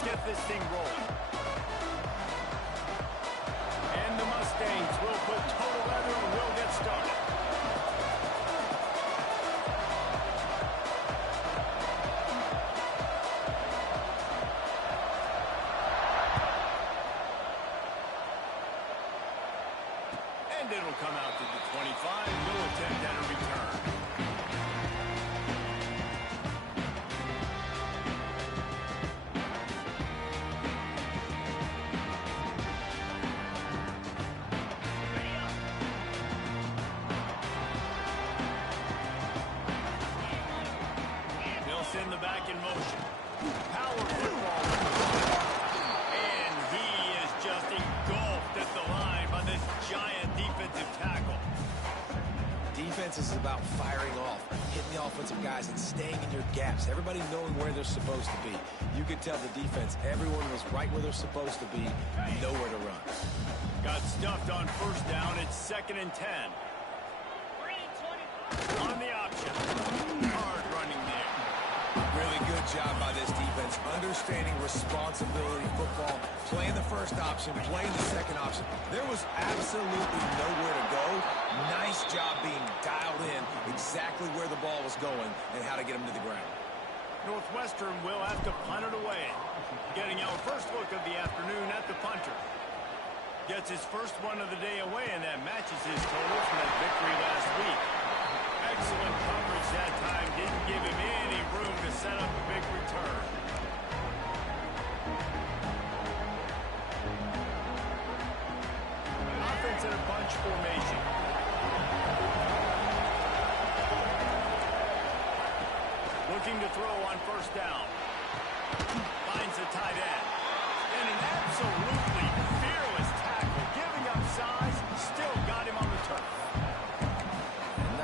Let's get this thing rolling. And the Mustangs will put total leather and will get started. And it'll come out to the 25. No attempt at a return. They'll send the back in motion. Power football. And he is just engulfed at the line by this giant defensive tackle. Defense is about firing off, hitting the offensive guys, and staying in your gaps. Everybody knowing where they're supposed to be. You could tell the defense, everyone was right where they're supposed to be, nowhere to run. Got stuffed on first down. It's 2nd and 10. On the option. Hard running there. Really good job by this defense, understanding responsibility football, playing the first option, playing the second option. There was absolutely nowhere to go. Nice job being dialed in exactly where the ball was going and how to get him to the ground. Northwestern will have to punt it away. Getting our first look of the afternoon at the punter. Gets his first one of the day away, and that matches his total from that victory last week. Excellent coverage that time. Didn't give him any room to set up a big return. Offense in a bunch formation. Looking to throw on first down. Finds the tight end. And an absolutely fearless tackle. Giving up size. Still got him on the turf.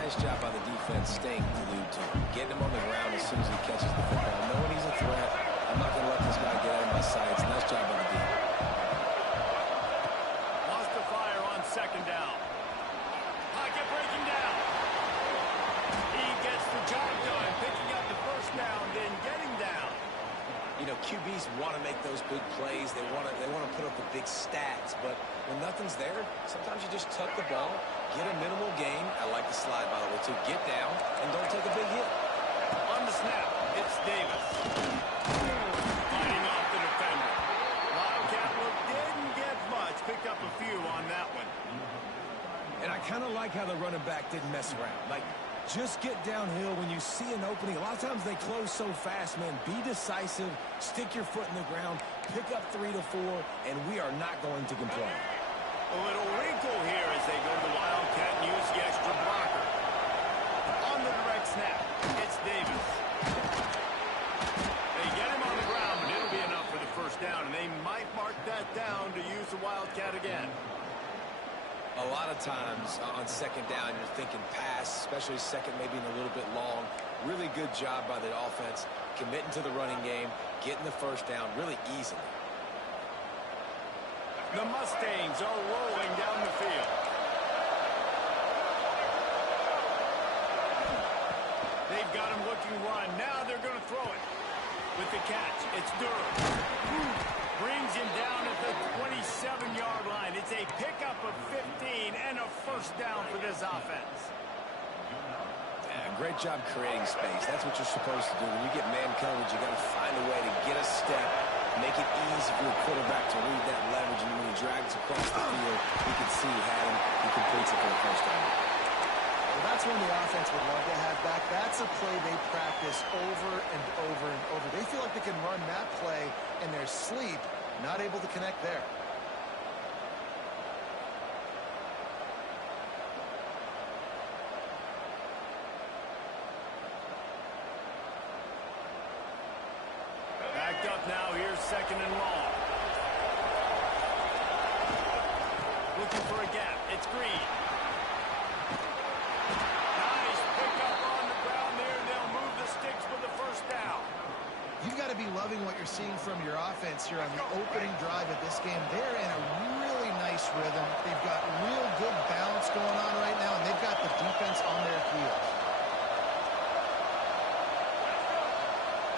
Nice job by the defense staying glued to him, getting him on the ground as soon as he catches the football. Knowing he's a threat, I'm not going to let this guy get out of my sights. Nice job by the defense. Lost the fire on 2nd down. Pocket breaking down. He gets the job done, picking up the first down, then getting down. You know, QBs want to make those big plays. They want to put up the big stats, but when nothing's there, sometimes you just tuck the ball, get a minimal gain. I like the slide, by the way, too. Get down and don't take a big hit. On the snap, it's Davis. Fighting off the defender. Wildcat look didn't get much. Picked up a few on that one. And I kind of like how the running back didn't mess around. Like, just get downhill when you see an opening. A lot of times they close so fast, man. Be decisive, stick your foot in the ground, pick up 3 to 4, and we are not going to complain. A little wrinkle here as they go to Wildcat and use the extra blocker. On the direct snap, it's Davis. They get him on the ground, but it'll be enough for the first down, and they might mark that down to use the Wildcat again. A lot of times on 2nd down, you're thinking pass, especially second, maybe a little bit long. Really good job by the offense, committing to the running game, getting the first down really easily. The Mustangs are rolling down the field. They've got him looking run. Now they're going to throw it. With the catch, it's Durham. Brings him down at the 27-yard line. It's a pickup of 15 and a first down for this offense. Yeah, great job creating space. That's what you're supposed to do. When you get man coverage, you got to find a way to get a step, make it easy for your quarterback to read that leverage, and when he drags across the field, you can see he had him. He completes it for the first down. Well, that's one the offense would love to have back. That's a play they practice over and over and over. They feel like they can run that play in their sleep, not able to connect there. Backed up now. Here's 2nd and long. Looking for a gap. It's Green. Nice pickup on the ground there. They'll move the sticks for the first down. You've got to be loving what you're seeing from your offense here on the opening drive of this game. They're in a really nice rhythm. They've got real good balance going on right now, and they've got the defense on their heels.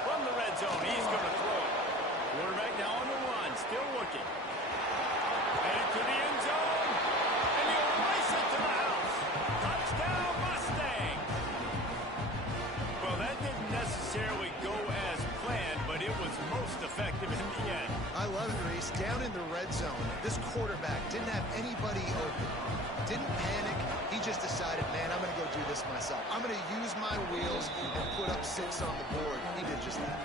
From the red zone, he's going to throw it. Quarterback now on the run, still looking. Headed to the end zone, and he'll race it to the house. Touchdown, Mustang! Well, that didn't necessarily go as planned, but it was most effective in the end. I love it, Reese. Down in the red zone, this quarterback didn't have anybody open. Didn't panic. He just decided, man, I'm going to go do this myself. I'm going to use my wheels and put up 6 on the board. He did just that.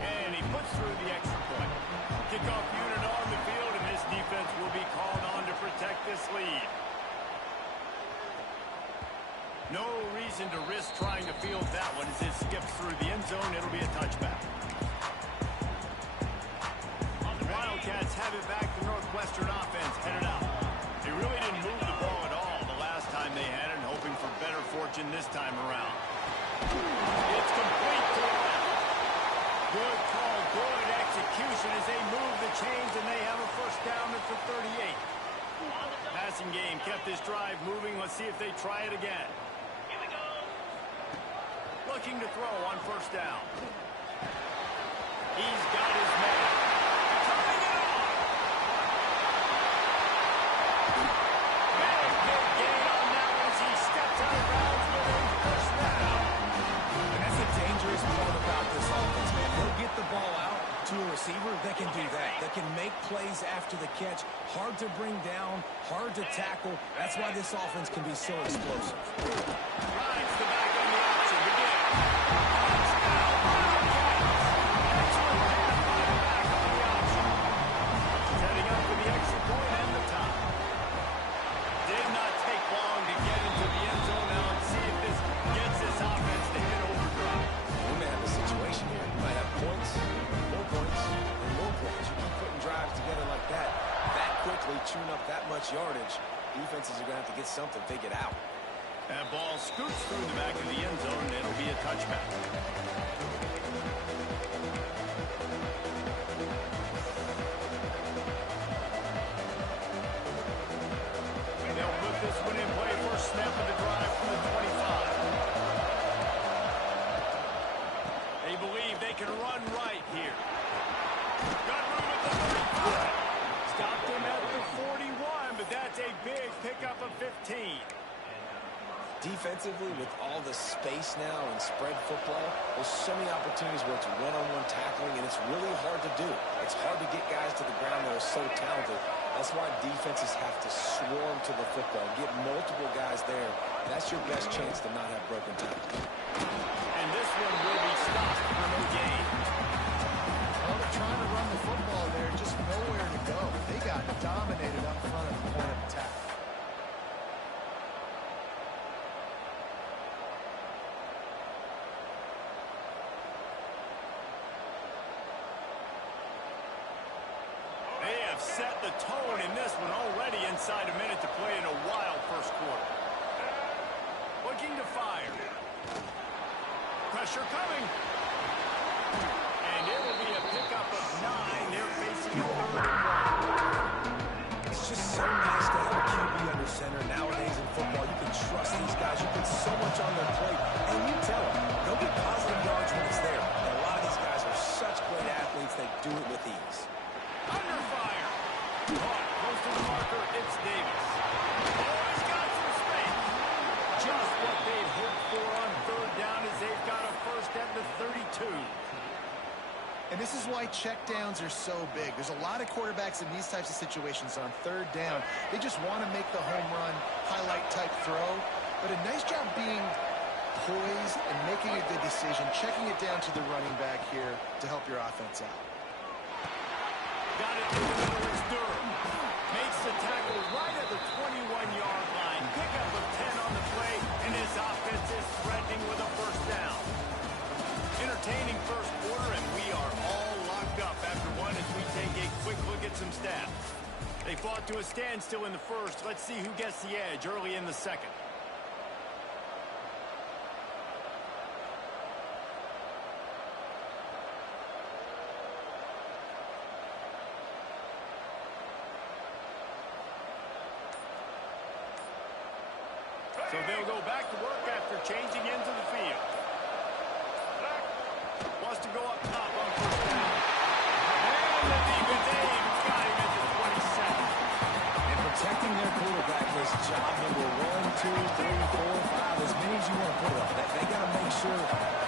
And he puts through the extra point. Kickoff unit on the field, and this defense will be called on to protect this lead. No reason to risk trying to field that one as it skips through the end zone. It'll be a touchback. The Wildcats have it back. The Northwestern offense headed out. They really didn't move the ball at all the last time they had it, hoping for better fortune this time around. It's complete to the left. Good call, good execution as they move the chains, and they have a first down at the 38. Passing game kept this drive moving. Let's see if they try it again. Looking to throw on first down. He's got his man. Turning it on. Big gain on that one as he steps out of bounds with a first down. And that's the dangerous part about this offense, man. They'll get the ball out to a receiver. They can do that. They can make plays after the catch. Hard to bring down, hard to tackle. That's why this offense can be so explosive. Rides the back on the option. Again. Touchdown, Wildcats. Excellent pass by the back on the option. Setting up for the extra point and the top. Did not take long to get into the end zone. Now let's see if this gets this offense to hit overdrive. We may have a situation here. We might have points, more points, and more points. You keep putting drives together like that quickly, chewing up that much yardage, defenses are going to have to get something figured out. That ball scoots through the back of the end zone, and it'll be a touchback. They'll put this one in play. First snap of the drive from the 25. They believe they can run right here. Got room at the 35. Stopped him at the 41, but that's a big pickup of 15. Defensively, with all the space now and spread football, there's so many opportunities where it's one-on-one tackling, and it's really hard to do. It's hard to get guys to the ground that are so talented. That's why defenses have to swarm to the football, get multiple guys there. That's your best chance to not have broken tackles. And this one will be stopped for no gain. Well, they're trying to run the football there, just nowhere to go. They got dominated up front at the point of attack. They have set the tone in this one already inside a minute to play in a wild first quarter. Looking to fire. Pressure coming. And it will be a pickup of 9. They're facing a 3rd and 1. It's just so nice to have a QB under center. Nowadays in football, you can trust these guys. You put so much on their plate. And you tell them, they'll get positive yards when it's there. And a lot of these guys are such great athletes, they do it with ease. Under fire. Caught close to the marker. It's Davis. Oh, he's got some space. Just what they'd hoped for on 3rd down as they've got a first at the 32. And this is why checkdowns are so big. There's a lot of quarterbacks in these types of situations on 3rd down. They just want to make the home run, highlight-type throw. But a nice job being poised and making a good decision, checking it down to the running back here to help your offense out. Got it through the middle. It's Durham. Makes the tackle right at the 21-yard line. Pickup of 10 on the play, and his offense is threatening with a first down. Entertaining first quarter, and we are all locked up after one as we take a quick look at some stats. They fought to a standstill in the first. Let's see who gets the edge early in the second. So they'll go back to work after changing into the field. Wants to go up top on first down. And Protecting their quarterback is job number 1, 2, 3, 4, 5, as many as you want to put up. They got to make sure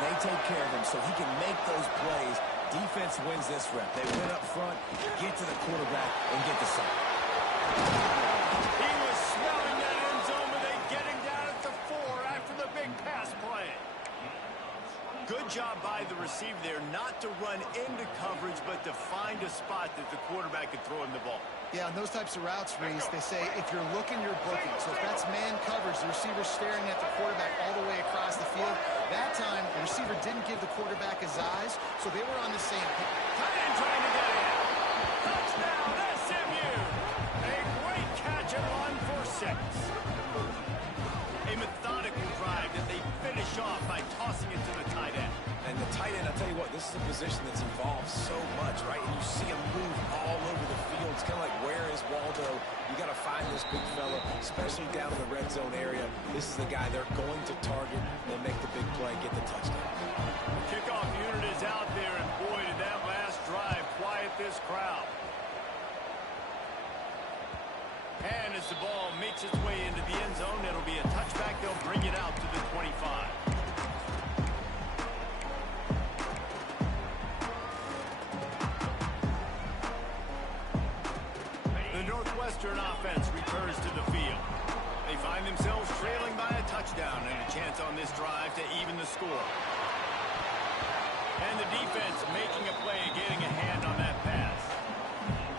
they take care of him so he can make those plays. Defense wins this rep. They win up front, get to the quarterback, and get the sack. He was smelling that end zone, but they get him down at the 4 after the big pass play. Good job by the receiver there not to run into coverage, but to find a spot that the quarterback could throw him the ball. Yeah, on those types of routes, Reese, they say if you're looking, you're booking. So if that's man coverage, the receiver's staring at the quarterback all the way across the field. That time, the receiver didn't give the quarterback his eyes, so they were on the same page. Tight end trying to get in. Touchdown, SMU. A great catch and run for 6. A methodical drive that they finish off by tossing it to the tight end. And the tight end, I'll tell you what, this is a position that's involved so much, right? And you see him move all over the field. It's kind of like, where is Waldo? You got to find this big fella, especially down in the red zone area. This is the guy they're going to target and make the big play, get the touchdown. Kickoff unit is out there, and boy, did that last drive quiet this crowd. And as the ball makes its way into the end zone, it'll be a touchback. They'll bring it out to the 25. Northwestern offense returns to the field. They find themselves trailing by a touchdown and a chance on this drive to even the score. And the defense making a play, getting a hand on that pass.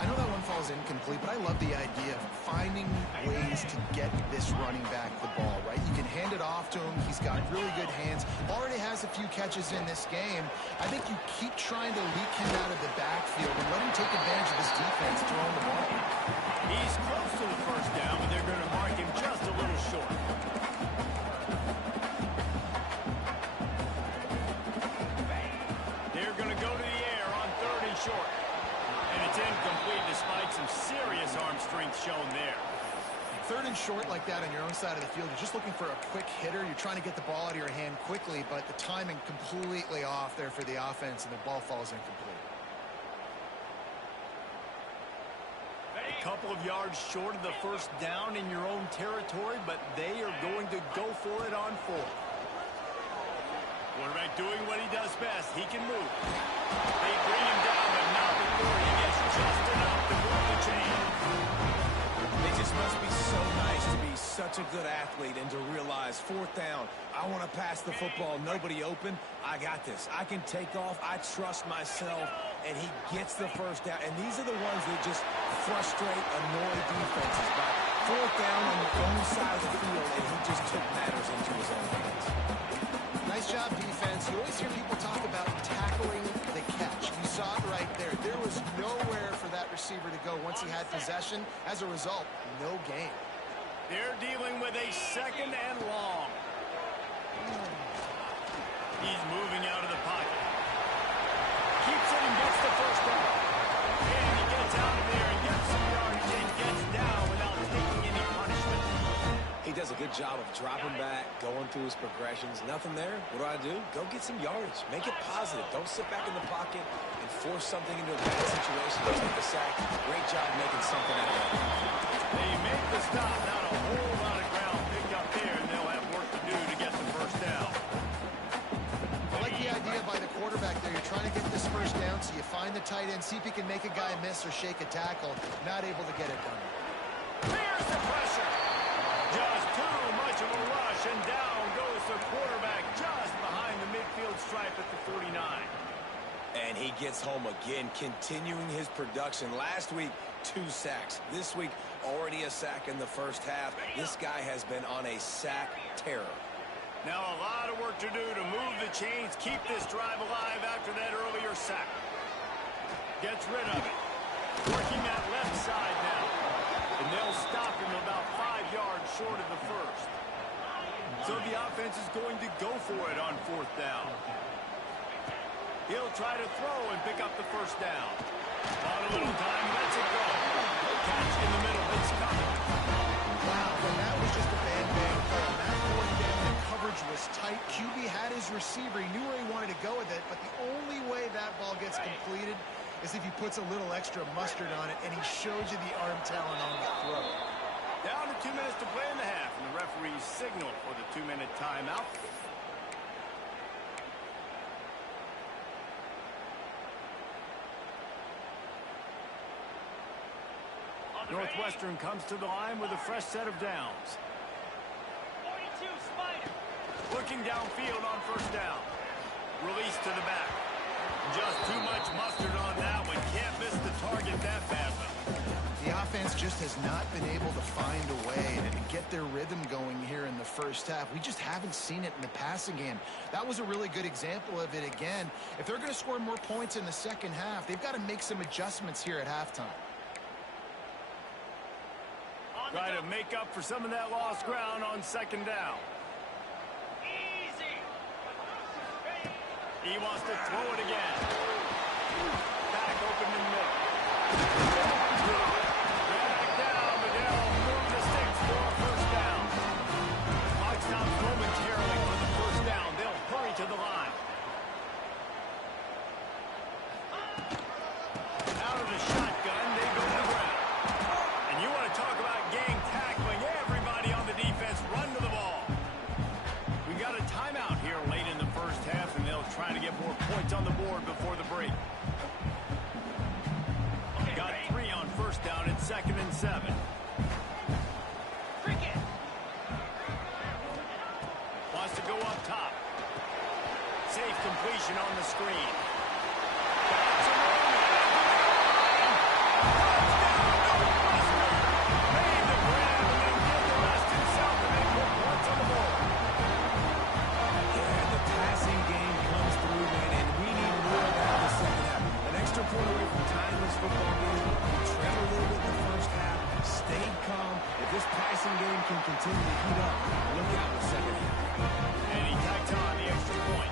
I know that one falls incomplete, but I love the idea of finding ways to get this running back the ball, right? You can hand it off to him. He's got really good hands. Already has a few catches in this game. I think you keep trying to leak him out of the backfield and let him take advantage of this defense throwing the ball. He's close to the first down, but they're going to mark him just a little short. They're going to go to the air on 3rd and short. And it's incomplete despite some serious arm strength shown there. 3rd and short like that on your own side of the field, you're just looking for a quick hitter. You're trying to get the ball out of your hand quickly, but the timing completely off there for the offense, and the ball falls incomplete. A couple of yards short of the first down in your own territory, but they are going to go for it on 4th. Quarterback doing what he does best. He can move. They bring him down, but not before he gets just enough to move the chain. It just must be so nice to be such a good athlete and to realize 4th down, I want to pass the football, nobody open, I got this. I can take off, I trust myself, and he gets the first down. And these are the ones that just frustrate, annoy defenses. By 4th down on your own side of the field, and he just took matters into his own hands. Nice job, defense. You always hear people talk about tackling the catch. You saw it right there. There was nowhere for that receiver to go once he had possession. As a result, no gain. They're dealing with a 2nd and long. He's moving out of the pocket. Keeps it and gets the first down. And he gets out of there and gets some yardage and gets down without taking any punishment. He does a good job of dropping back, going through his progressions. Nothing there. What do? Go get some yardage. Make it positive. Don't sit back in the pocket and force something into a bad situation. Take a sack. Great job making something out of that. They make the stop. Not a whole lot of ground picked up there, and they'll have work to do to get the first down. I like the idea by the quarterback there. You're trying to get this first down, so you find the tight end, see if he can make a guy miss or shake a tackle. Not able to get it done. Here's the pressure. Just too much of a rush, and down goes the quarterback just behind the midfield stripe at the 49. And he gets home again, continuing his production. Last week, 2 sacks. This week, already a sack in the first half. This guy has been on a sack terror. Now a lot of work to do to move the chains, keep this drive alive after that earlier sack. Gets rid of it. Working that left side now. And they'll stop him about 5 yards short of the first. So the offense is going to go for it on 4th down. He'll try to throw and pick up the first down. On a little time, lets it go. Catch in the middle, it's coming. Wow, and that was just a bang-bang play. On that 4th down, the coverage was tight. QB had his receiver. He knew where he wanted to go with it, but the only way that ball gets completed is if he puts a little extra mustard on it, and he shows you the arm talent on the throw. Down to 2 minutes to play in the half, and the referee's signal for the 2-minute timeout. Northwestern comes to the line with a fresh set of downs. 42, Spider. Looking downfield on first down. Release to the back. Just too much mustard on that one. Can't miss the target that badly. The offense just has not been able to find a way to get their rhythm going here in the first half. We just haven't seen it in the passing game. That was a really good example of it again. If they're going to score more points in the second half, they've got to make some adjustments here at halftime. Try to make up for some of that lost ground on second down. Easy. He wants to throw it again. Back open in the middle. Back down, but they'll move the sticks for a first down. Clock stops momentarily for the first down. They'll hurry to the line. Out of the shotgun, they go to the ground. And you want to talk about gang tackling. Everybody on the defense run to the ball. We got a timeout here late in the first half, and they'll try to get more points on the board before the break. Got 3 on first down at 2nd and 7. Cricket. Wants to go up top. Safe completion on the screen. Made the grab and then did the rest himself to make more points on the board. Yeah, the passing game comes through, man, and we need more of that in the second half. An extra point away from tying this football game. We trailed a little bit in the first half, stayed calm. If this passing game can continue to heat up, look out in the second half. And he tacked on the extra point.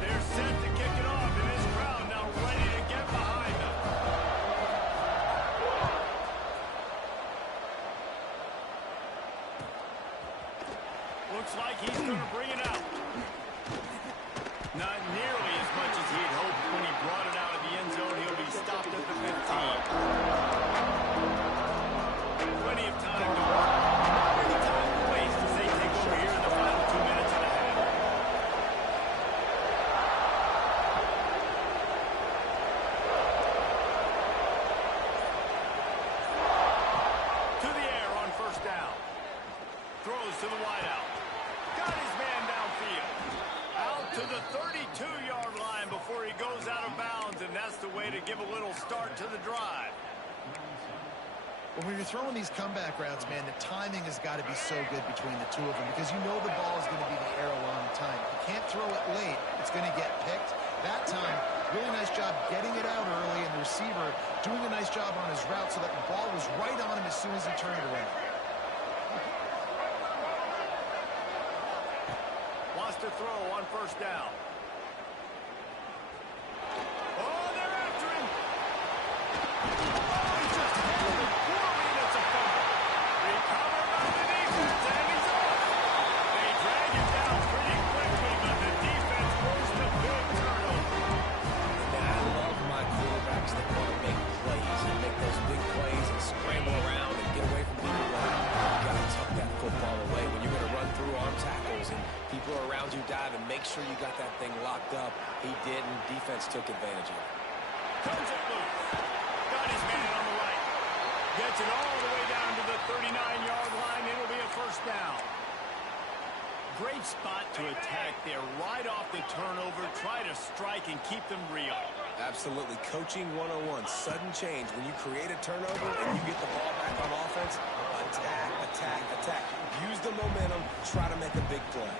They're set to kick it off, and this crowd now ready to get behind them. Looks like he's going to bring it out. Not nearly as much as he had hoped when he brought it out of the end zone. He'll be stopped at the 15. Plenty of time to work. Plenty of time to waste as they take over here in the final 2 minutes and a half. To the air on first down. Throws to the wideout. Got his man downfield. Out to the 32-yard line before he goes out of bounds, and that's the way to give a little start to the drive. Well, when you're throwing these comeback routes, man, the timing has got to be so good between the two of them because you know the ball is going to be in the air a long time. If you can't throw it late, it's going to get picked. That time, really nice job getting it out early, and the receiver doing a nice job on his route so that the ball was right on him as soon as he turned it around. Wants to throw on first down. Oh, they're after him. Oh, he just handled it poorly, and it's a fumble. Recovered by the defense, and he's off. They drag him down pretty quickly, but the defense forced a big turnover. Now, I love my quarterbacks that want to make plays and make those big plays and scramble around and get away from people. You got to tuck that football away when you're going to run through arm tackles and people are around you dive and make sure you got that thing locked up. He didn't. Defense took advantage of it. Comes it loose. Got his man on the right. Gets it all the way down to the 39-yard line. It'll be a first down. Great spot to attack there right off the turnover. Try to strike and keep them real. Absolutely. Coaching 101. Sudden change. When you create a turnover and you get the ball back on offense, attack, attack, attack. Use the momentum. Try to make a big play.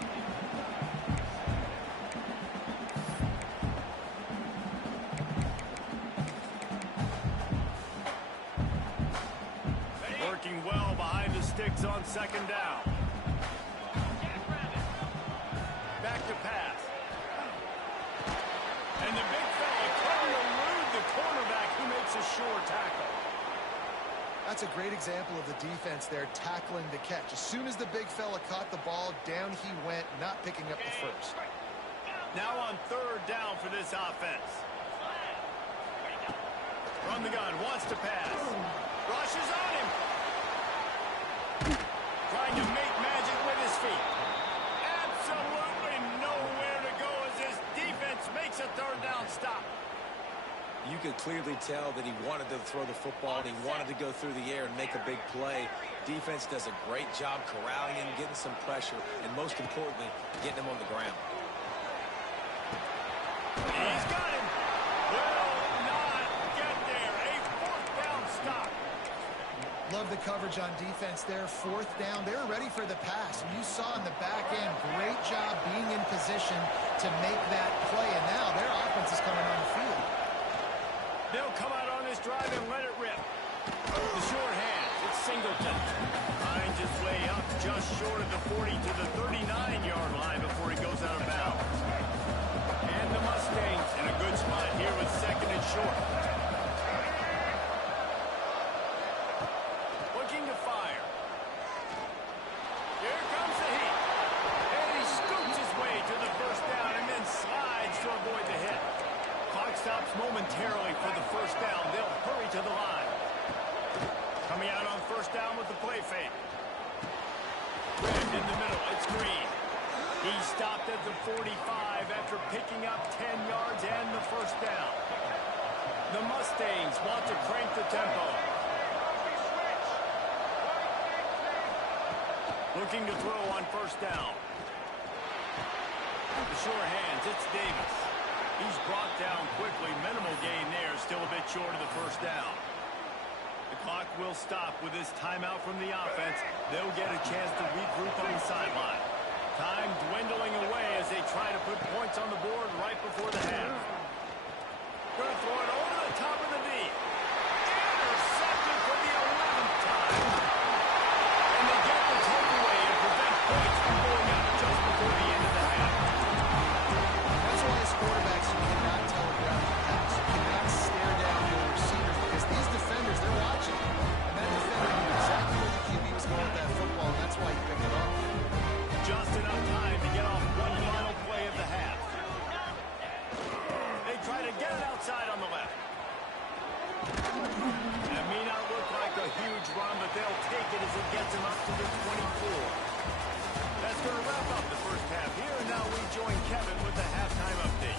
Working well behind the sticks on second down. Back to pass. And the big fella couldn't elude the cornerback who makes a sure tackle. That's a great example of the defense there tackling the catch. As soon as the big fella caught the ball, down he went, not picking up the first. Now on third down for this offense. From the gun, wants to pass. Rushes on him. Trying to make magic with his feet. Absolutely nowhere to go as this defense makes a third down stop. You could clearly tell that he wanted to throw the football and he wanted to go through the air and make a big play. Defense does a great job corralling him, getting some pressure, and most importantly, getting him on the ground. He's got him. Will not get there. A fourth down stop. Love the coverage on defense there. Fourth down. They were ready for the pass. And you saw in the back end, great job being in position to make that play. And now their offense is coming on the field. They'll come out on this drive and let it rip. The short hand, it's Singleton. Finds his way up just short of the 40 to the 39-yard line before he goes out of bounds. And the Mustangs in a good spot here with second and short. Looking to fire. Here comes the heat. And he scoots his way to the first down and then slides to avoid the hit. Clock stops momentarily for the first down. They'll hurry to the line. Coming out on first down with the play fake. Red in the middle. It's Green. He stopped at the 45 after picking up 10 yards and the first down. The Mustangs want to crank the tempo. Looking to throw on first down. The sure hands. It's Davis. He's brought down quickly. Minimal gain there. Still a bit short of the first down. The clock will stop with this timeout from the offense. They'll get a chance to regroup on the sideline. Time dwindling away as they try to put points on the board right before the half. Going to throw it over the top of the knee. Intercepted for the 11th time. And they get the takeaway and prevent points from going up just before the end of the half. That's why as quarterbacks you cannot telegraph the pass. You cannot stare down your receivers because these defenders, they're watching. And that defender knew exactly where the QB was going with that football, and that's why he picked it off. Just enough time to get off one final play of the half. They try to get it outside on the left. That may not look like a huge run, but they'll take it as it gets them up to the 24. That's going to wrap up the first half here. And now we join Kevin with the halftime update.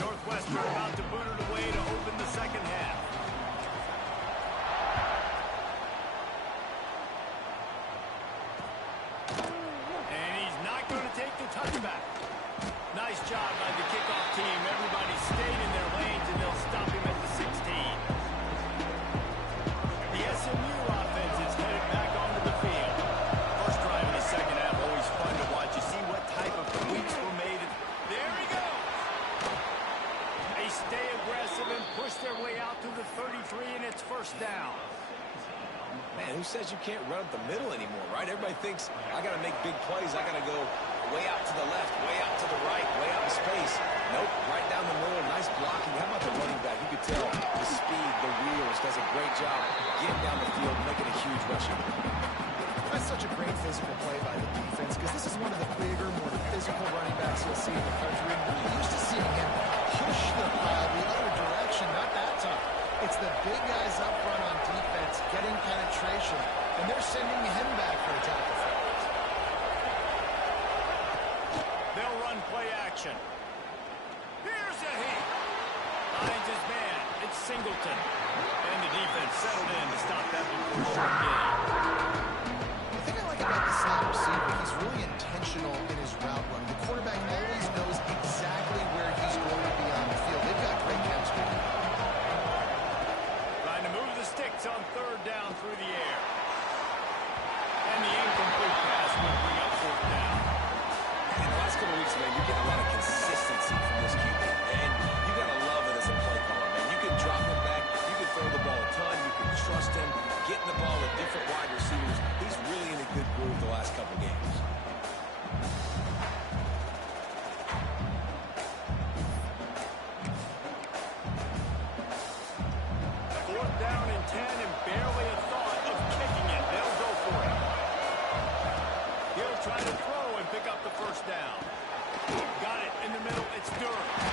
Northwestern about to boot it away to open the second half. And he's not going to take the touchback. Nice job by the kickoff team. Everybody stayed in their lanes, and they'll stop him at the 16. The SMU offense is headed back onto the field. First drive of the second half, always fun to watch. You see what type of tweaks were made. There he goes. They stay aggressive and push their way out to the 33, and it's first down. Man, who says you can't run up the middle anymore, right? Everybody thinks, I got to make big plays. I got to go way out to the left, way out to the right, way out in space. Nope, right down the middle. Nice blocking. How about the running back? You could tell the speed, the wheels, does a great job getting down the field, making a huge rushing. That's such a great physical play by the defense because this is one of the bigger, more physical running backs you'll see in the country. And we're used to seeing him push the pile the other direction, not that time. It's the big guys up front on defense getting penetration, and they're sending him back for a tackle for it. They'll run play action. Here's a hit. Finds his man. It's Singleton. And the defense settled in to stop that before short gain. The thing I like about the slot receiver, he's really intentional in his route run. The quarterback always knows exactly where he's going to be on the field. They've got great chemistry. Trying to move the sticks on third down through the air. And the incomplete pass will bring up fourth down. In the last couple of weeks, man, you're getting a lot of consistency from this QB. And you got to love it as a play caller, man. You can drop it back. You can throw the ball a ton. You can receivers. He's really in a good groove the last couple games. Fourth down and 10 and barely a thought of kicking it. They'll go for it. He'll try to throw and pick up the first down. Got it in the middle. It's Durham. How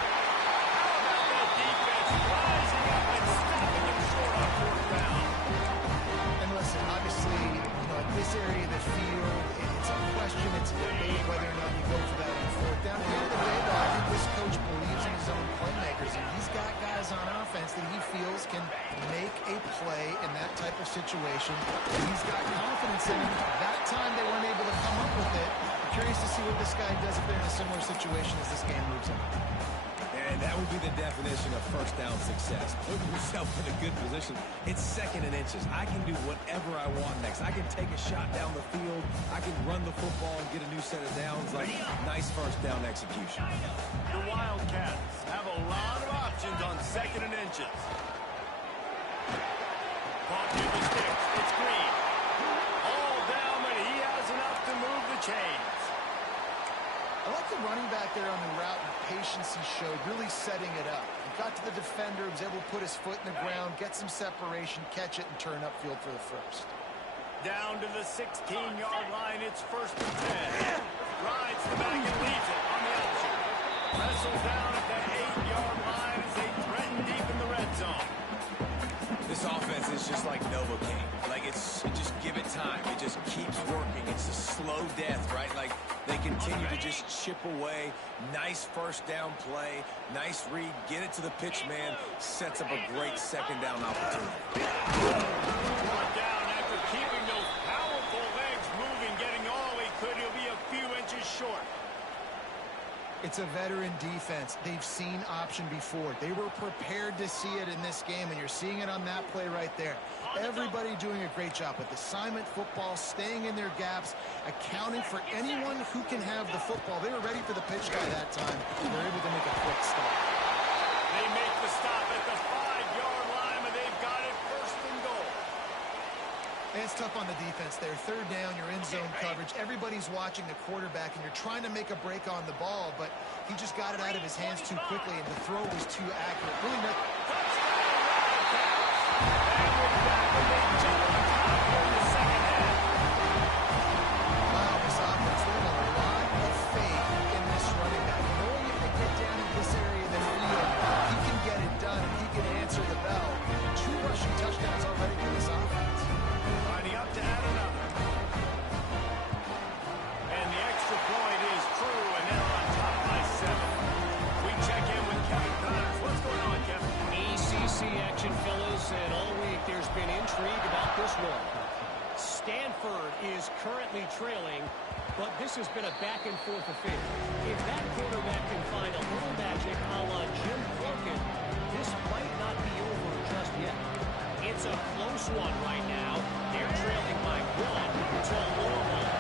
about that defense rising up and stopping him short on fourth down? And listen, obviously, at this area of the field, it's a question, it's a debate whether or not you go for that on fourth down. At the end of the day, though, I think this coach believes in his own playmakers, and he's got guys on offense that he feels can make a play in that type of situation. He's got confidence in him. That time they weren't able to come up with it. I'm curious to see what this guy does if they're in a similar situation as this game moves on. And that would be the definition of first down success. Put yourself in a good position. It's 2nd and inches. I can do whatever I want next. I can take a shot down the field. I can run the football and get a new set of downs. Like, nice first down execution. The Wildcats have a lot of options on 2nd and inches. Caught near the sticks. It's Green. All down, but he has enough to move the chains. I like the running back there on the route and patience he showed, really setting it up. He got to the defender, was able to put his foot in the ground, get some separation, catch it, and turn upfield for the first. Down to the 16-yard line. It's 1st and 10. Rides the back and leaves it on the option. Wrestles down at the 8-yard line as they threaten deep in the red zone. This offense is just like Novocaine. Like, just give it time. It just keeps working. It's a slow death, right? Like, they continue to just chip away. Nice first down play. Nice read. Get it to the pitch man. Sets up a great 2nd down opportunity. Brought down after keeping those powerful legs moving, getting all he could. He'll be a few inches short. It's a veteran defense. They've seen option before. They were prepared to see it in this game, and you're seeing it on that play right there. Everybody doing a great job with assignment football, staying in their gaps, accounting for anyone who can have the football. They were ready for the pitch guy that time. They're able to make a quick stop. They make the stop at the 5-yard line, but they've got it 1st and goal. And it's tough on the defense there. 3rd down, you're in zone coverage. Everybody's watching the quarterback, and you're trying to make a break on the ball, but he just got it out of his hands too quickly, and the throw was too accurate. Really not. Wow, this offense, they have a lot of faith in this running back. Knowing if they get down in this area of the field, he can get it done, and he can answer the bell. 2 rushing touchdowns already for this offense. Lining up to add another. And the extra point is true, and they're on top by 7. We check in with Kevin Connors. What's going on, Kevin? ACC action, fellas, and all week there's been intrigue about this one. Stanford is currently trailing, but this has been a back-and-forth affair. If that quarterback can find a little magic a la Jim Plunkett, this might not be over just yet. It's a close one right now. They're trailing by 1 to Louisville.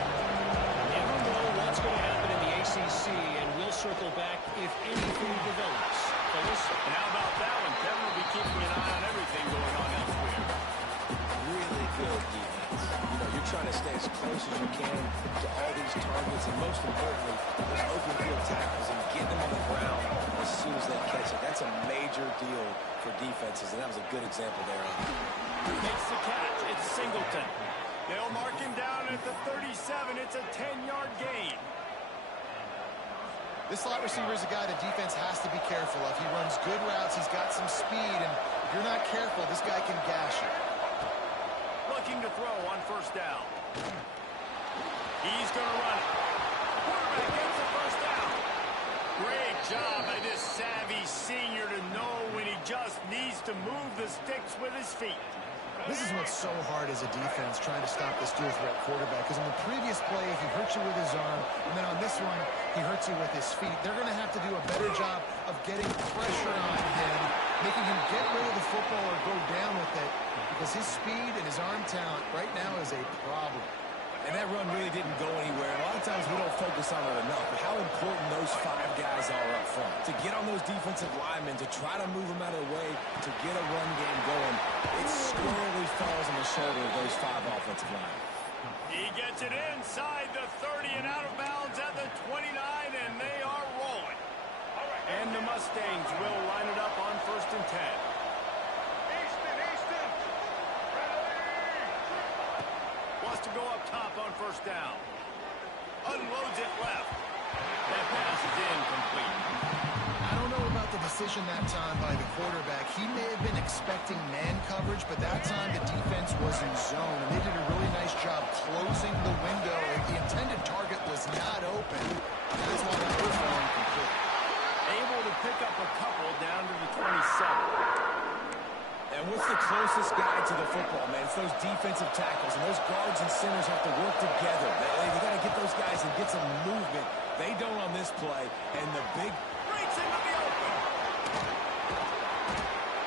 Never know what's going to happen in the ACC, and we'll circle back if anything develops. Fellas? And how about that one? Kevin will be keeping an eye on everything going on elsewhere. Really good defense. You're trying to stay as close as you can to all these targets, and most importantly, those open field tackles and get them on the ground as soon as they catch it. That's a major deal for defenses, and that was a good example there. Makes the catch. It's Singleton. They'll mark him down at the 37. It's a 10-yard gain. This slot receiver is a guy the defense has to be careful of. He runs good routes. He's got some speed, and if you're not careful, this guy can gash you. Looking to throw on 1st down. He's going to run it. Quarterback gets the 1st down. Great job by this savvy senior to know when he just needs to move the sticks with his feet. This is what's so hard as a defense, trying to stop this dual threat quarterback. Because in the previous play, he hurt you with his arm, and then on this one, he hurts you with his feet. They're going to have to do a better job of getting pressure on him, making him get rid of the football or go down with it, because his speed and his arm talent right now is a problem. And that run really didn't go anywhere. And a lot of times we don't focus on it enough, but how important those 5 guys are up front. To get on those defensive linemen, to try to move them out of the way, to get a run game going, it squarely falls on the shoulder of those 5 offensive linemen. He gets it inside the 30 and out of bounds at the 29, and they are rolling. And the Mustangs will line it up on 1st and 10. Wants to go up top on 1st down. Unloads it left. That pass is incomplete. I don't know about the decision that time by the quarterback. He may have been expecting man coverage, but that time the defense was in zone, and they did a really nice job closing the window. If the intended target was not open, that's why they were falling complete. Able to pick up a couple down to the 27. And what's the closest guy to the football, man? It's those defensive tackles, and those guards and centers have to work together. They got to get those guys and get some movement. They don't on this play, and the big Breaks into the open.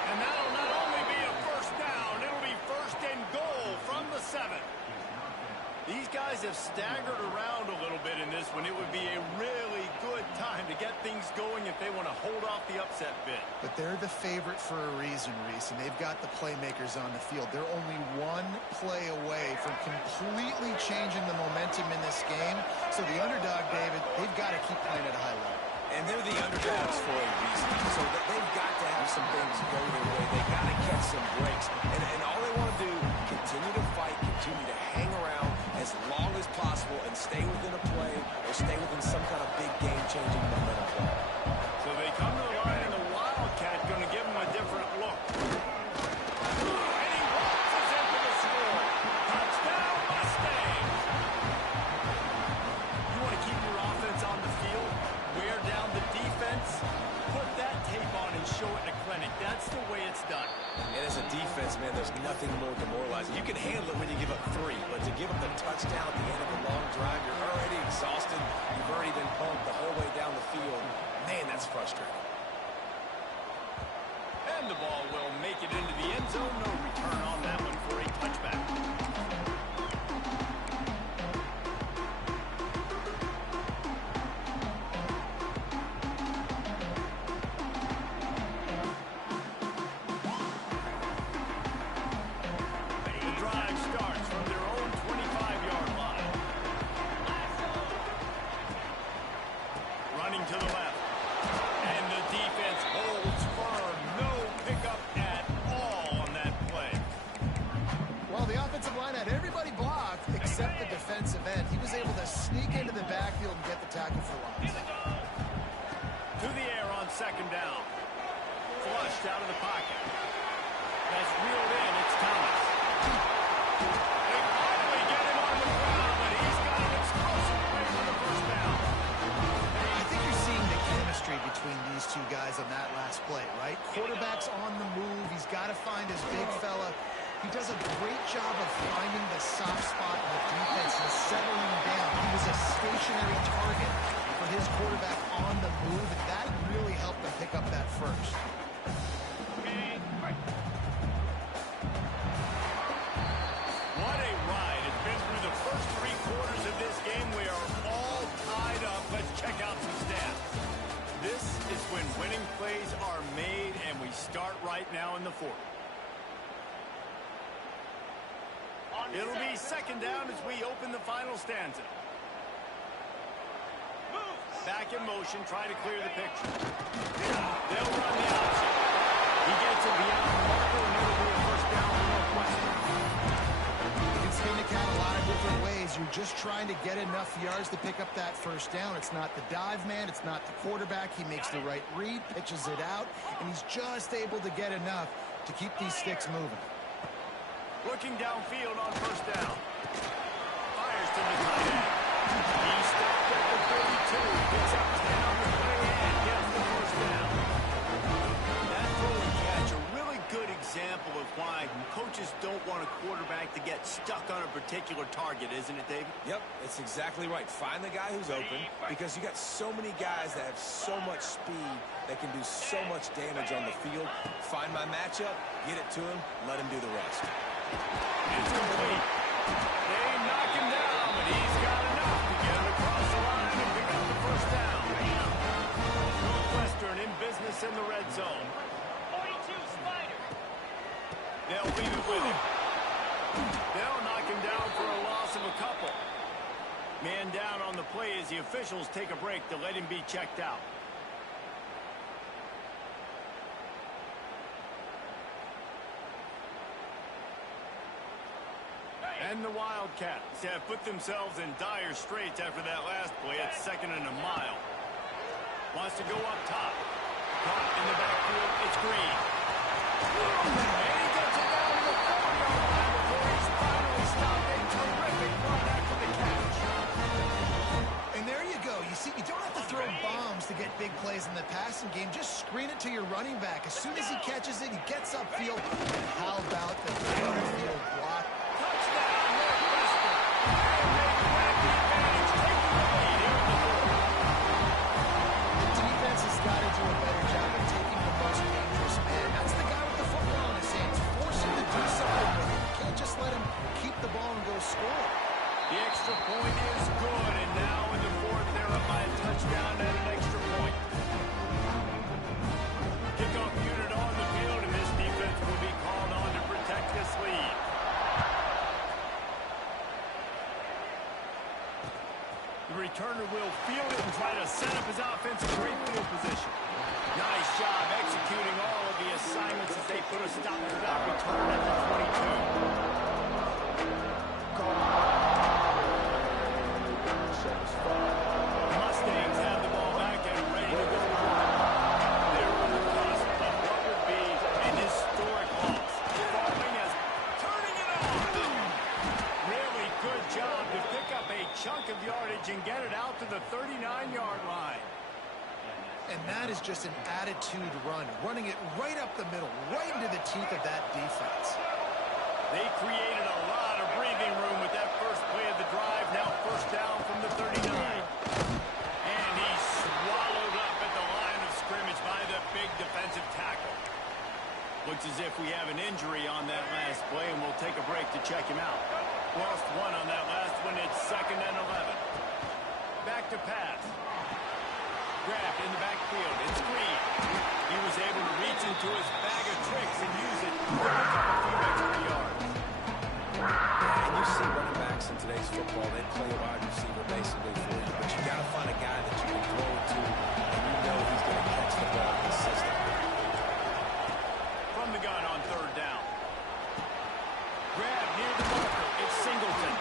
And that'll not only be a 1st down, it'll be 1st and goal from the 7. These guys have staggered around a little bit in this one. It would be a really good time to get things going if they want to hold off the upset bid. But they're the favorite for a reason, Reese, and they've got the playmakers on the field. They're only 1 play away from completely changing the momentum in this game. So the underdog, David, they've got to keep playing at a high level. And they're the underdogs for a reason. So they've got to have some things go their way. They've got to catch some breaks. And all they want to do, continue to fight, continue to hang around as long as possible and stay within a play or stay within some kind of big game-changing momentum play. So they come to the line, and the Wildcat going to give them a different look. And he walks us into the score. Touchdown, Mustangs! You want to keep your offense on the field, wear down the defense, put that tape on and show it in a clinic. That's the way it's done. And as a defense, man, there's nothing more demoralizing. You can handle it when you give up 3, but to give up the touchdown at the end of a long drive, you're already exhausted. You've already been pumped the whole way down the field. Man, that's frustrating. And the ball will make it into the end zone. No return on that one for a touchback. The drive starts from their own 25-yard line. Running to the left. And the defense holds firm. No pickup at all on that play. Well, the offensive line had everybody blocked except the defensive end. He was able to sneak into the backfield and get the tackle for loss. To the air on 2nd down. Flushed out of the pocket. That's reeled in. It's Thomas. They finally get him on the ground, but he's got an explosive play for the 1st down. I think you're seeing the chemistry between these 2 guys on that last play, right? Quarterback's on the move. He's got to find his big fella. He does a great job of finding the soft spot in the defense and settling down. He was a stationary target for his quarterback on the move, and that really helped them pick up that 1st. What a ride. It's been through the first 3 quarters of this game. We are all tied up. Let's check out some stats. This is when winning plays are made, and we start right now in the 4th. It'll be 2nd down as we open the final stanza. Back in motion, try to clear the picture. They'll run the option. He gets it beyond Marco, and it'll be a 1st down for Northwestern. You can skin the cat a lot of different ways. You're just trying to get enough yards to pick up that 1st down. It's not the dive man. It's not the quarterback. He makes the right read, pitches it out, and he's just able to get enough to keep these sticks moving. Looking downfield on 1st down. Fires to the tight end. He stopped at the 32. Gets up 10 on the play and gets the 1st down. That throw and catch, a really good example of why coaches don't want a quarterback to get stuck on a particular target, isn't it, David? Yep, it's exactly right. Find the guy who's open because you got so many guys that have so much speed that can do so much damage on the field. Find my matchup, get it to him, let him do the rest. It's complete. They knock him down. in the red zone. 42, Spider. They'll leave it with him. They'll knock him down for a loss of a couple. Man down on the play as the officials take a break to let him be checked out. And the Wildcats have put themselves in dire straits after that last play at 2nd and a mile. Wants to go up top. Caught in the backfield. It's Green. And he gets it down to the 40-yard line before he's finally stopped. A terrific run after the catch. And there you go. You see, you don't have to throw bombs to get big plays in the passing game. Just screen it to your running back. As soon as he catches it, he gets upfield. And how about the field block? Touchdown, Northwestern. And they grab the advantage, taking the lead here in the fourth. The defense has got to do a better job of taking the most dangerous man. That's the guy with the football in his hands. Force him to do something with it. You can't just let him keep the ball and go score. The extra point is good, and now in the fourth, they're up by a touchdown and an extra point. Kickoff unit on the field, and this defense will be called on to protect this lead. The returner will field it and try to set up his offense in great field position. Nice job executing all of the assignments as they put a stop to that return at the 22. Mustangs have the ball back and ready to go. They're on the cusp of what would be an historic loss. Falling as turning it on. Really good job to pick up a chunk of yardage and get it out to the 39-yard line. And that is just an attitude run, running it right up the middle, right into the teeth of that defense. They created a lot of breathing room with that first play of the drive. Now first down from the 39. And he's swallowed up at the line of scrimmage by the big defensive tackle. Looks as if we have an injury on that last play, and we'll take a break to check him out. Lost one on that last one. It's 2nd and 11. Back to pass. Grabbed in the backfield. It's Green. He was able to reach into his bag of tricks and use it to pick up a few extra yards. And you see running backs in today's football, they play a wide receiver basically for you, but you got to find a guy that you can throw it to, and you know he's going to catch the ball consistently. From the gun on 3rd down. Grab near the marker. It's Singleton.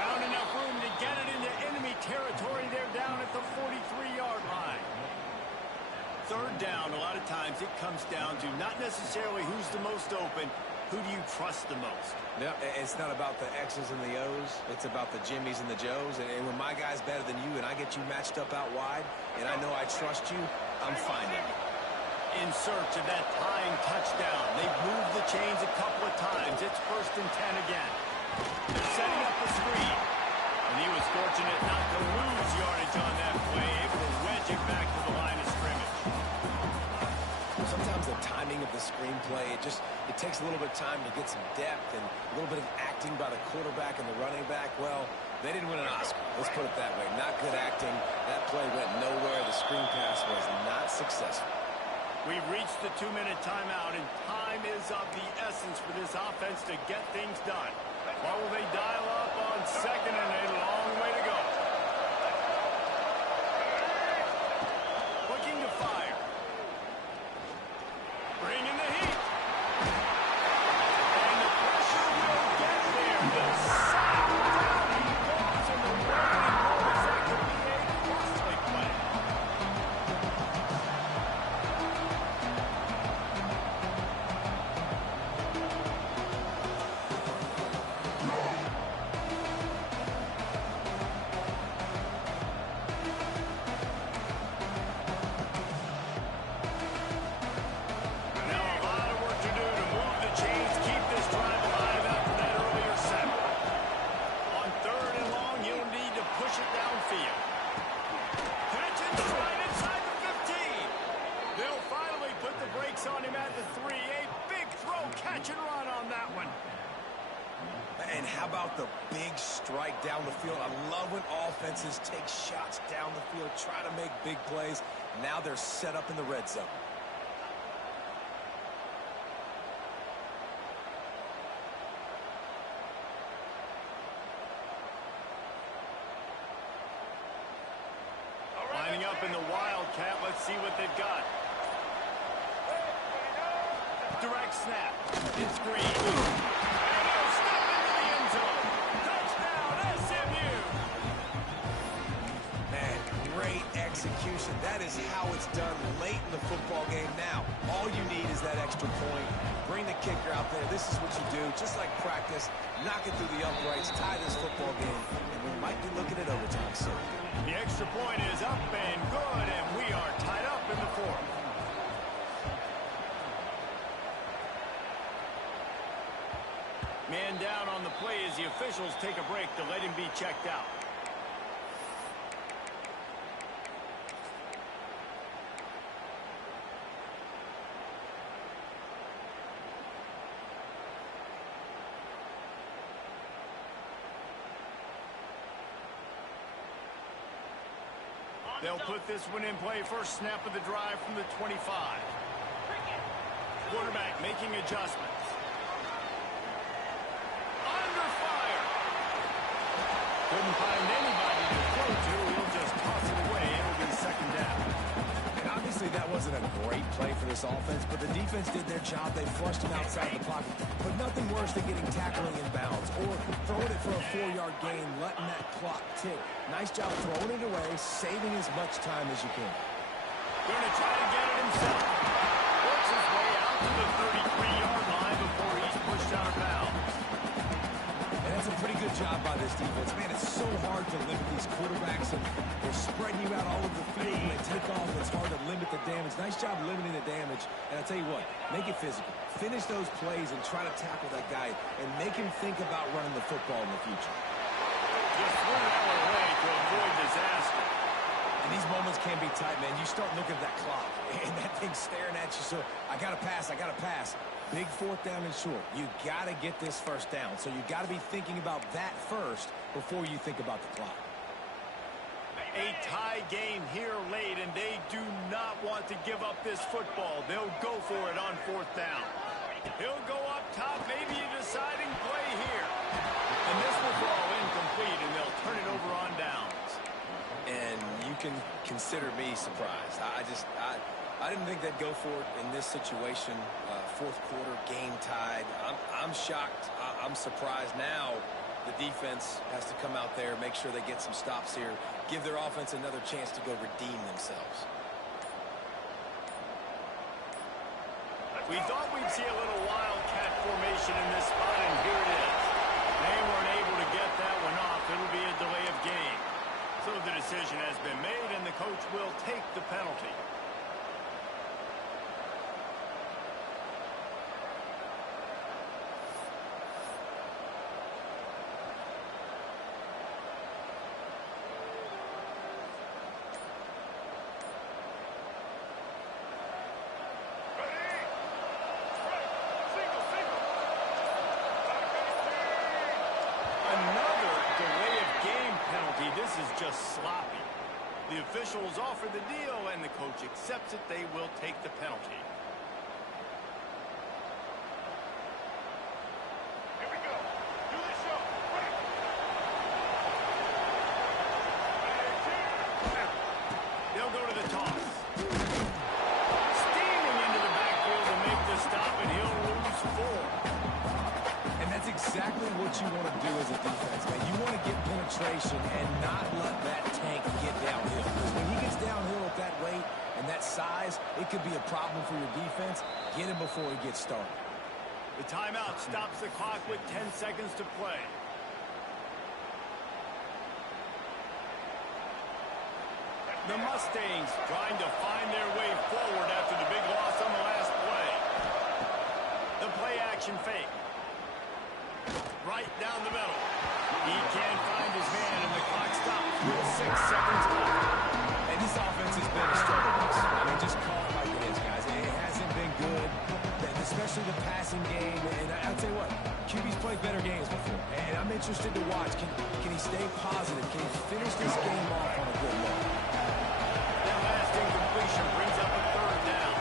Found enough room to get it into enemy territory. They're down at the 43-yard line. 3rd down, a lot of times it comes down to not necessarily who's the most open, who do you trust the most? No, it's not about the X's and the O's. It's about the Jimmys and the Joes. And when my guy's better than you and I get you matched up out wide, and I know I trust you, I'm finding you. In search of that tying touchdown. They've moved the chains a couple of times. It's 1st and 10 again. They're setting up the screen. And he was fortunate not to lose yardage on that play, able to wedge it back to the line of scrimmage. Sometimes the timing of the screenplay, it takes a little bit of time to get some depth and a little bit of acting by the quarterback and the running back. Well, they didn't win an Oscar. Let's put it that way. Not good acting. That play went nowhere. The screen pass was not successful. We've reached the 2-minute timeout, and time is of the essence for this offense to get things done. Or will they dial up on 2nd and a long way to go? Looking to fire. Bringing the heat. And the pressure will get there. The sack down he goes, and the running goes. That could be a costly play. On him at the 3. A big throw, catch and run on that one. And how about the big strike down the field? I love when offenses take shots down the field, try to make big plays. Now they're set up in the red zone. Cat. Let's see what they've got. Direct snap. It's Green. And he'll step into the end zone. Touchdown, SMU. Man, great execution. That is how it's done late in the football game now. All you need is that extra point. Bring the kicker out there. This is what you do. Just like practice, knock it through the uprights, tie this football game, and we might be looking at overtime soon. The extra point is up and good, and we are tied up in the fourth. Man down on the play as the officials take a break to let him be checked out. They'll put this one in play. First snap of the drive from the 25. Quarterback making adjustments. Under fire. Couldn't find anybody to throw to. He'll just toss it away. It'll be second down. And obviously that wasn't a great play for this offense, but the defense did their job. They flushed him outside the pocket. But nothing worse than getting tackling in bounds or throwing it for a 4-yard gain, letting that clock tick. Nice job throwing it away, saving as much time as you can. Going to try to get it himself. Works his way out to the 33-yard line before he's pushed out of bounds. And that's a pretty good job by this defense. Man, it's so hard to limit these quarterbacks, and they're spreading you out all over the field. When they take off, it's hard to limit the damage. Nice job limiting the damage. And I'll tell you what, make it physical. Finish those plays and try to tackle that guy and make him think about running the football in the future. Just threw that one away to avoid disaster. And these moments can be tight, man. You start looking at that clock, and that thing's staring at you. So I got to pass, I got to pass. Big fourth down and short. You got to get this first down. So you got to be thinking about that first before you think about the clock. A tie game here late, and they do not want to give up this football. They'll go for it on fourth down. He'll go up top, maybe a deciding play here. And this will fall incomplete, and they'll turn it over on downs. And you can consider me surprised. I didn't think they'd go for it in this situation. Fourth quarter, game tied. I'm shocked. I'm surprised now. The defense has to come out there, make sure they get some stops here, give their offense another chance to go redeem themselves. We thought we'd see a little wildcat formation in this spot, and here it is. They weren't able to get that one off. It'll be a delay of game. So the decision has been made, and the coach will take the penalty. This is just sloppy. The officials offer the deal, and the coach accepts it. They will take the penalty. Here we go. Do the show. They'll go to the toss. Steaming into the backfield to make the stop, and he'll lose 4. And that's exactly what you want to do as a defense, man. You want to get penetration and not let that tank get downhill. Because when he gets downhill at that weight and that size, it could be a problem for your defense. Get him before he gets started. The timeout stops the clock with 10 seconds to play. The Mustangs trying to find their way forward after the big loss on the last play. The play action fake. Right down the middle. He can't find his man, and the clock stops with 6 seconds left. And this offense has been a struggle bus. I mean, just call it like it is, guys. It hasn't been good, especially the passing game. And I'll tell you what, QB's played better games before. And I'm interested to watch. Can he stay positive? Can he finish this game off on a good note? That last incompletion brings up a third down.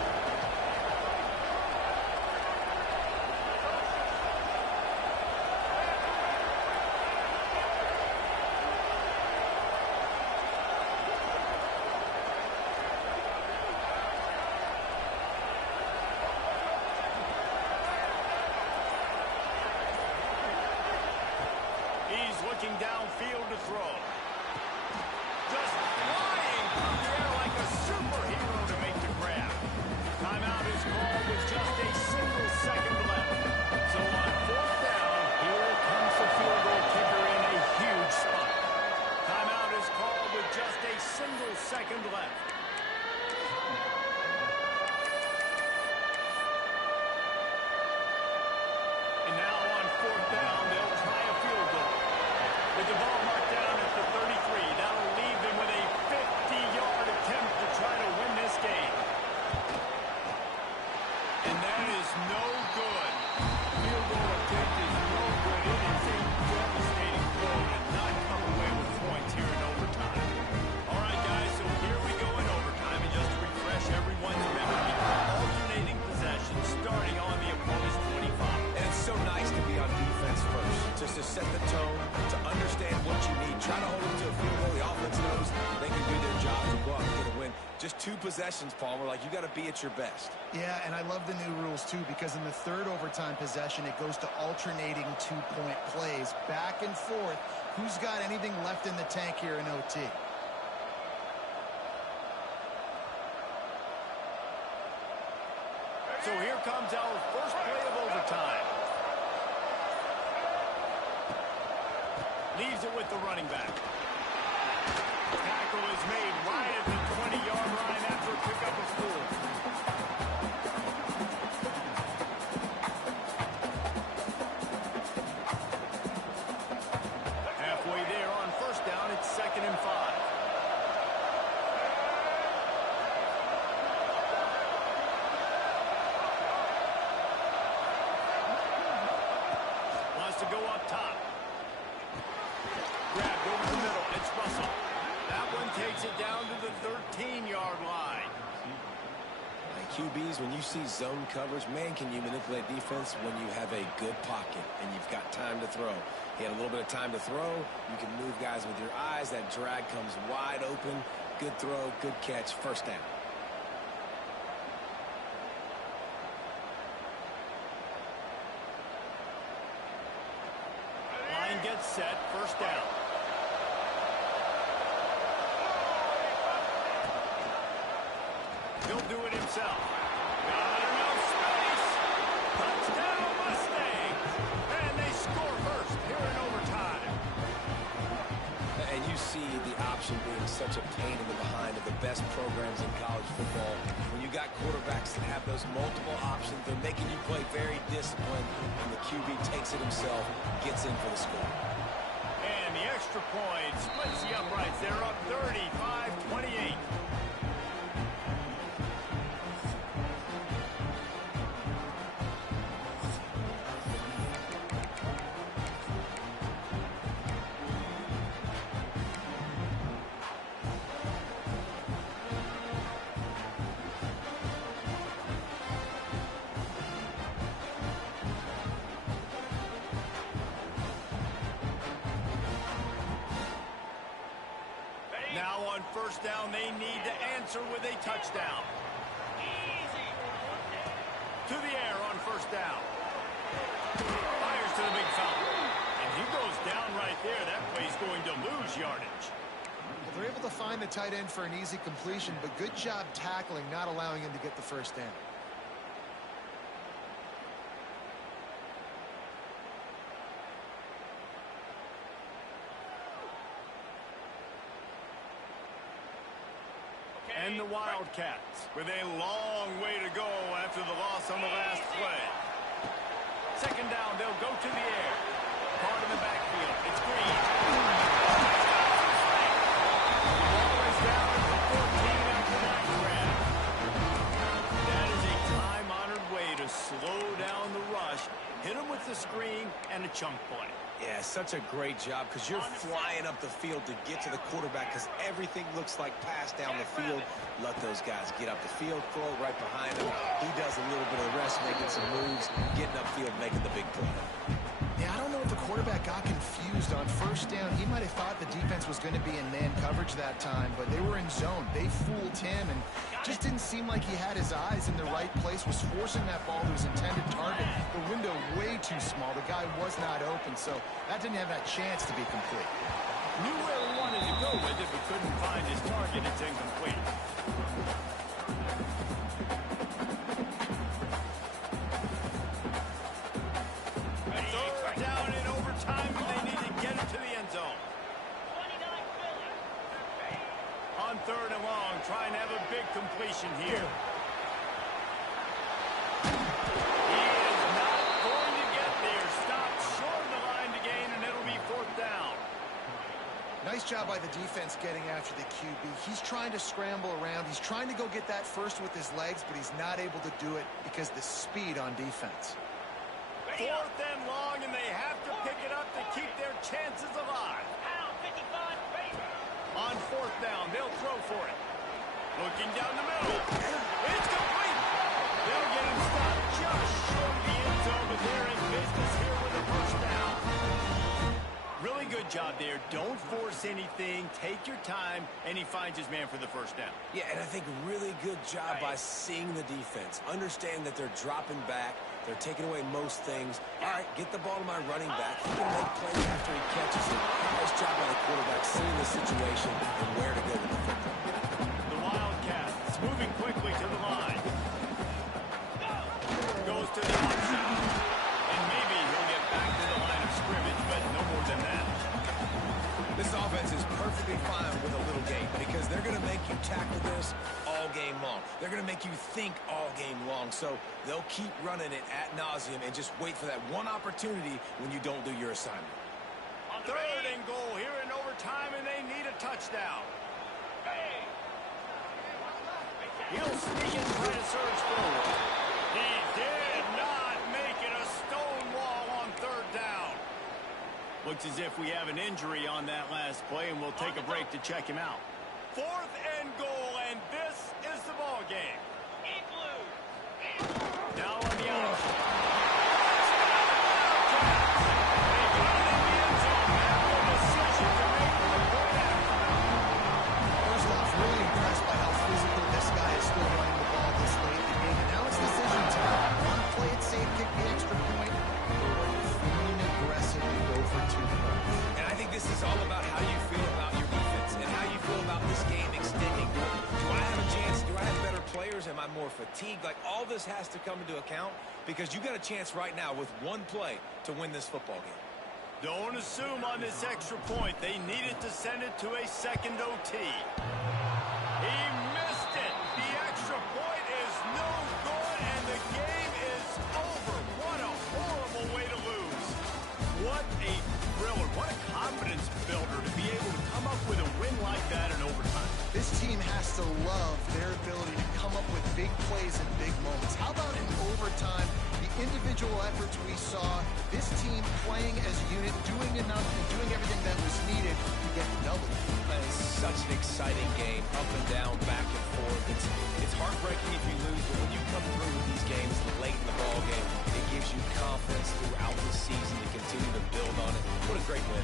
downfield to throw. Just flying through the air like a superhero to make the grab. Timeout is called with just a single second left. So on fourth down, here comes the field goal kicker in a huge spot. Timeout is called with just a single second left. And now on fourth down, they'll try a field goal. With the ball marked down at the 33, that'll leave them with a 50-yard attempt to try to win this game. And that is no good. Field goal attempt is no good. It is a devastating blow to not come away with points here in overtime. All right, guys, so here we go in overtime. And just to refresh everyone's memory, alternating possession starting on the opponent's 25. And it's so nice to be on defense first, just to set the tone, to understand what you need. Try to hold them to a field goal. The offense knows they can do their job to go out and get a win. Just 2 possessions, Palmer. Like, you got to be at your best. Yeah, and I love the new rules, too, because in the third overtime possession, it goes to alternating 2-point plays, back and forth. Who's got anything left in the tank here in OT? So here comes our first play of overtime. Leaves it with the running back. Tackle is made right at the 20-yard line after a pickup of 4. Halfway there on first down, it's 2nd and 5. Wants to go up top. Grabbed over the middle. It's Russell. That one takes it down to the 13-yard line. Like QBs, when you see zone coverage, man, can you manipulate defense when you have a good pocket and you've got time to throw. He had a little bit of time to throw. You can move guys with your eyes. That drag comes wide open. Good throw, good catch, first down. Line gets set, first down. He'll do it himself. Got enough space. Touchdown Mustangs. And they score first here in overtime. And you see the option being such a pain in the behind of the best programs in college football. When you got quarterbacks that have those multiple options, they're making you play very disciplined, and the QB takes it himself, gets in for the score. And the extra point splits the uprights. They're up 35-28. Now on first down, they need to answer with a touchdown. To the air on first down. Fires to the big fella. And he goes down right there. That play's going to lose yardage. Well, they're able to find the tight end for an easy completion, but good job tackling, not allowing him to get the first down. And the Wildcats with a long way to go after the loss on the last play. Second down, they'll go to the air. Caught in the backfield. It's Green. The ball is down at the 14 after that grab. That is a time-honored way to slow down the rush, hit him with the screen, and a chunk play. Yeah, such a great job because you're flying up the field to get to the quarterback because everything looks like pass down the field. Let those guys get up the field, throw it right behind him. He does a little bit of the rest, making some moves, getting upfield, making the big play. Yeah, I don't know if the quarterback got confused on first down. He might have thought the defense was going to be in man coverage that time, but they were in zone. They fooled him and just didn't seem like he had his eyes in the right place, was forcing that ball to his intended target. The window way too small. The guy was not open, so that didn't have that chance to be complete. Knew where he wanted to go with it, but couldn't find his target. It's incomplete. Third down in overtime, and they need to get it to the end zone. 29 Philly. On third and long, trying to have a big completion here. He is not going to get there. Stopped short of the line to gain, and it'll be fourth down. Nice job by the defense getting after the QB. He's trying to scramble around. He's trying to go get that first with his legs, but he's not able to do it because of the speed on defense. Fourth and long, and they have to pick it up to keep their chances alive. Pound 55 Baker. On fourth down, they'll throw for it. Looking down the middle. It's complete. They'll get him stopped just short of the end zone, but they're in business here with a first down. Really good job there. Don't force anything. Take your time, and he finds his man for the first down. Yeah, and I think really good job by seeing the defense. Understand that they're dropping back. They're taking away most things. All right, get the ball to my running back. He can make plays after he catches it. Nice job by the quarterback seeing the situation and where to go with the football. The Wildcats moving quickly to the line. Goes to the outside. And maybe he'll get back to the line of scrimmage, but no more than that. This offense is perfectly fine with a little game because they're going to make you tackle this all game long. They're going to make you think all game long. So they'll keep running it ad nauseum and just wait for that one opportunity when you don't do your assignment. Third and goal here in overtime, and they need a touchdown. He'll sneak and try to surge forward. He did not make it a stone wall on third down. Looks as if we have an injury on that last play, and we'll take a break to check him out. Fourth and goal, and this is the ball game. Igloo. Now on the outside. First off, really impressed by how physical this guy is still running the ball this late in the game. And now it's decision time. Want to play it safe, kick the extra point, or feign aggressively go for 2 points. And I think this is all about how you feel about your defense and how you feel about this game extending. Do I have a chance? Do I have better players? Am I more fatigued? Like, all this has to come into account because you got a chance right now with one play to win this football game. Don't assume on this extra point. They needed to send it to a second OT. He missed it. The extra point is no good, and the game is over. What a horrible way to lose. What a thriller. What a confidence builder to be able to come up with a win like that in overtime. This team has to love their ability to come up with big plays in big moments. How about in overtime, the individual efforts we saw, this team playing as a unit, doing enough and doing everything that was needed to get the W. It's such an exciting game, up and down, back and forth. It's heartbreaking if you lose, but when you come through with these games late in the ball game, it gives you confidence throughout the season to continue to build on it. What a great win.